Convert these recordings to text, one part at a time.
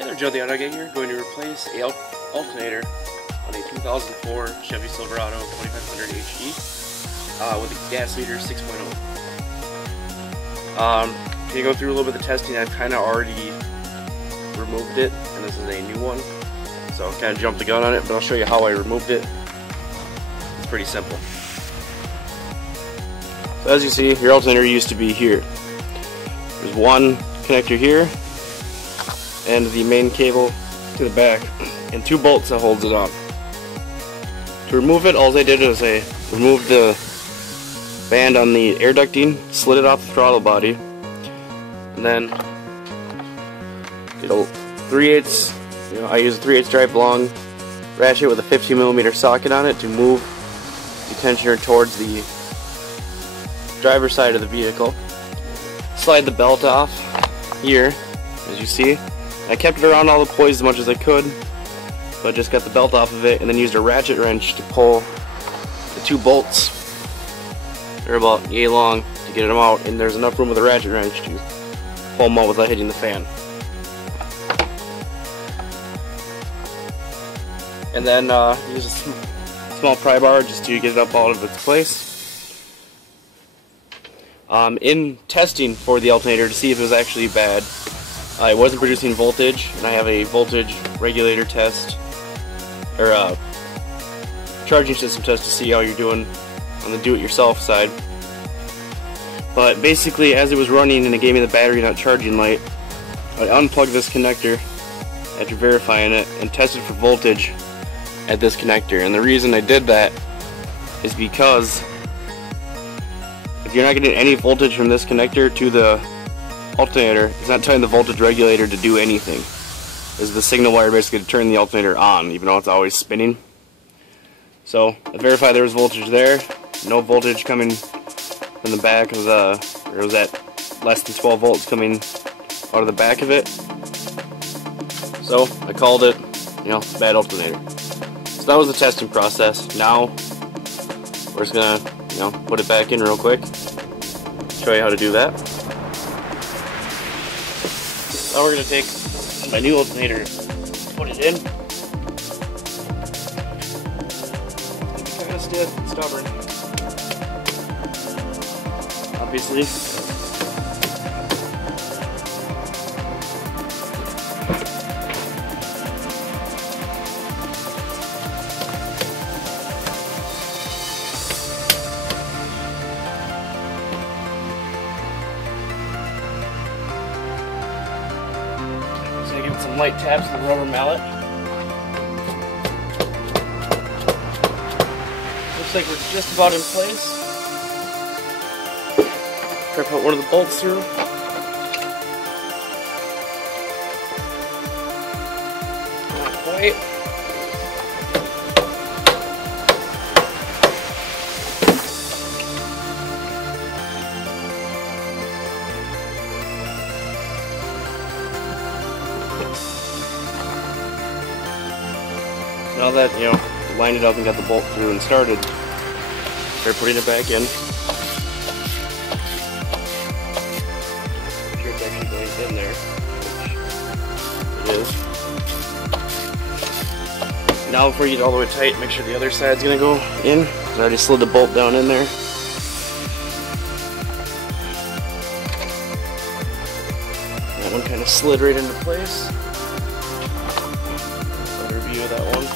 Hey there, JoeTheAutoGuy here, going to replace a alternator on a 2004 Chevy Silverado 2500 HE with a gas meter 6.0. Can go through a little bit of the testing. I've kind of already removed it, and this is a new one, so I kind of jumped the gun on it, but I'll show you how I removed it. It's pretty simple. So as you see, your alternator used to be here. There's one connector here, and the main cable to the back, and two bolts that holds it on. To remove it, all I did was I removed the band on the air ducting, slid it off the throttle body, and then did a 3/8, I use a 3/8 drive long ratchet with a 15mm socket on it to move the tensioner towards the driver's side of the vehicle. Slide the belt off here, as you see. I kept it around all the pulleys as much as I could, but just got the belt off of it and then used a ratchet wrench to pull the two bolts. They're about yay long to get them out, and there's enough room with a ratchet wrench to pull them out without hitting the fan. And then use a small pry bar just to get it up out of its place. In testing for the alternator to see if it was actually bad, it wasn't producing voltage, and I have a voltage regulator test, or charging system test to see how you're doing on the do-it-yourself side. But basically, as it was running and it gave me the battery not charging light, I unplugged this connector after verifying it and tested for voltage at this connector. And the reason I did that is because if you're not getting any voltage from this connector to the alternator, it's not telling the voltage regulator to do anything. This is the signal wire basically to turn the alternator on, even though it's always spinning. So I verified there was voltage there, no voltage coming from the back of the, or it was at less than 12 volts coming out of the back of it. So I called it, bad alternator. So that was the testing process. Now we're just gonna, put it back in real quick, show you how to do that. Now we're going to take my new alternator, put it in. It's kind of stiff and stubborn, obviously. Give it some light taps with the rubber mallet. Looks like we're just about in place. Try to put one of the bolts through. Not quite. Now that, lined it up and got the bolt through and started, start putting it back in. Make sure it's actually going in there, which it is. Now before you get all the way tight, make sure the other side's going to go in. I already slid the bolt down in there. That one kind of slid right into place. Another view of that one.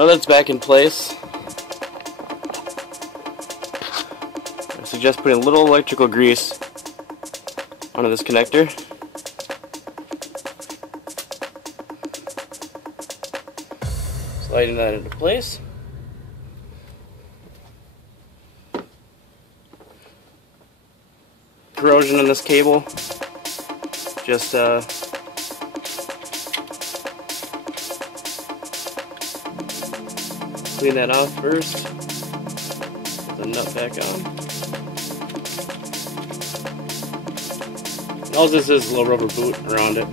Now that it's back in place, I suggest putting a little electrical grease onto this connector. Sliding that into place. Corrosion in this cable. Just clean that off first. Put the nut back on. All this is a little rubber boot around it.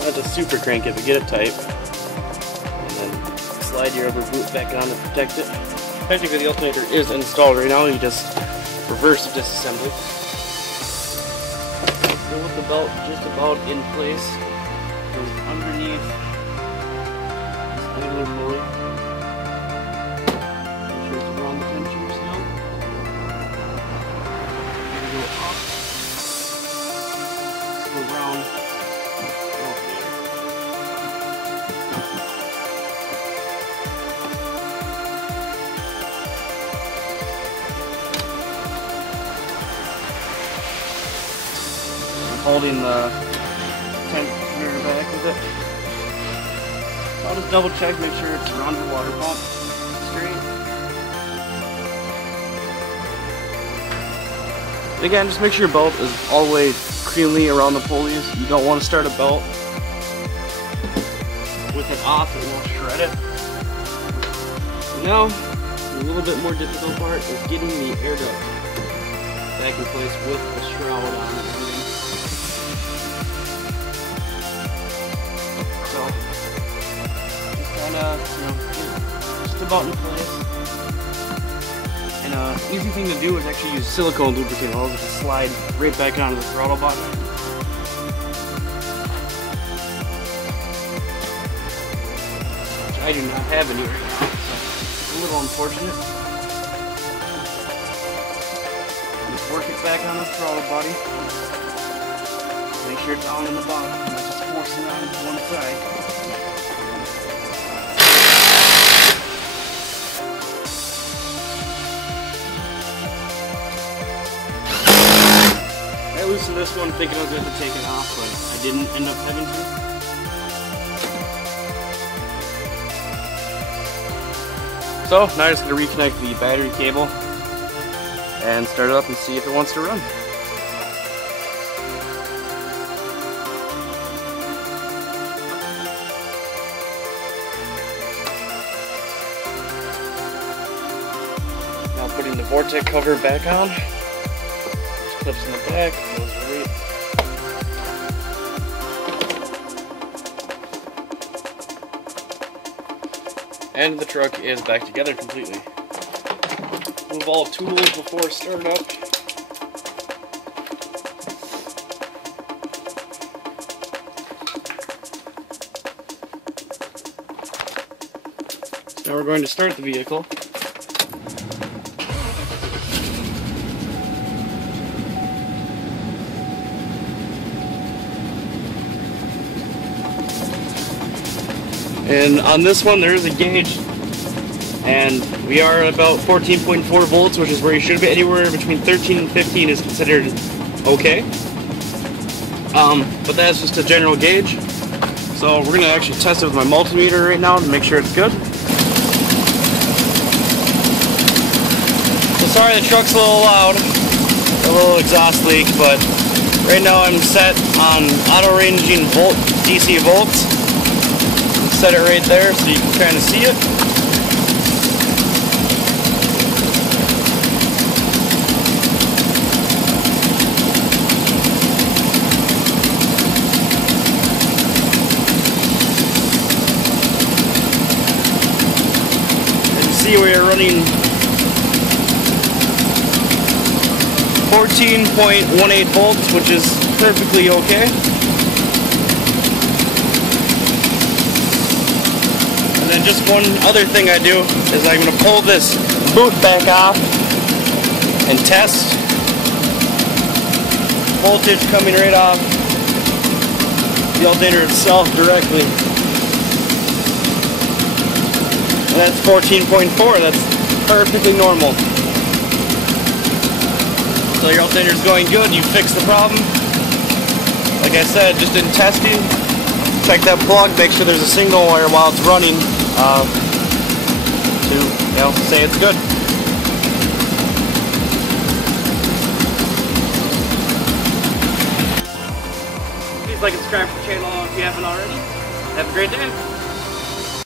Not to super crank it, but get it tight. And then slide your rubber boot back on to protect it. Technically the alternator is installed right now, you just reverse the disassembly. So with the belt just about in place, goes underneath this idler pulley. Make sure it's around the tensioner still. Go up, go around. Holding the tensioner back with it. So I'll just double check, make sure it's around your water pump straight. And again, just make sure your belt is all the way cleanly around the pulleys. You don't want to start a belt with it off, it will shred it. So now, a little bit more difficult part is getting the air duct back in place with the shroud on it. Just about in place. And easy thing to do is actually use silicone lubricant. Allows it to slide right back onto the throttle button. Which I do not have any right now, so it's a little unfortunate. Just work it back on the throttle body. Make sure it's on in the bottom, and not just forcing it on to one side. I loosened this one thinking I was going to take it off, but I didn't end up having to. So now I'm just going to reconnect the battery cable and start it up and see if it wants to run. Now putting the Vortex cover back on. Clips in the back, goes right. And the truck is back together completely. Move all tools before start up. So now we're going to start the vehicle. And on this one there is a gauge, and we are at about 14.4 volts, which is where you should be. Anywhere between 13 and 15 is considered okay. But that's just a general gauge. So we're going to actually test it with my multimeter right now to make sure it's good. So sorry the truck's a little loud, a little exhaust leak, but right now I'm set on auto ranging DC volts. Set it right there so you can kind of see it. And see we are running 14.18 volts, which is perfectly okay. And then just one other thing I do is I'm going to pull this boot back off and test. Voltage coming right off the alternator itself directly. And that's 14.4. That's perfectly normal. So your alternator is going good. You fix the problem. Like I said, just in testing, check that plug. Make sure there's a signal wire while it's running to say it's good. Please like and subscribe to the channel if you haven't already. Have a great day.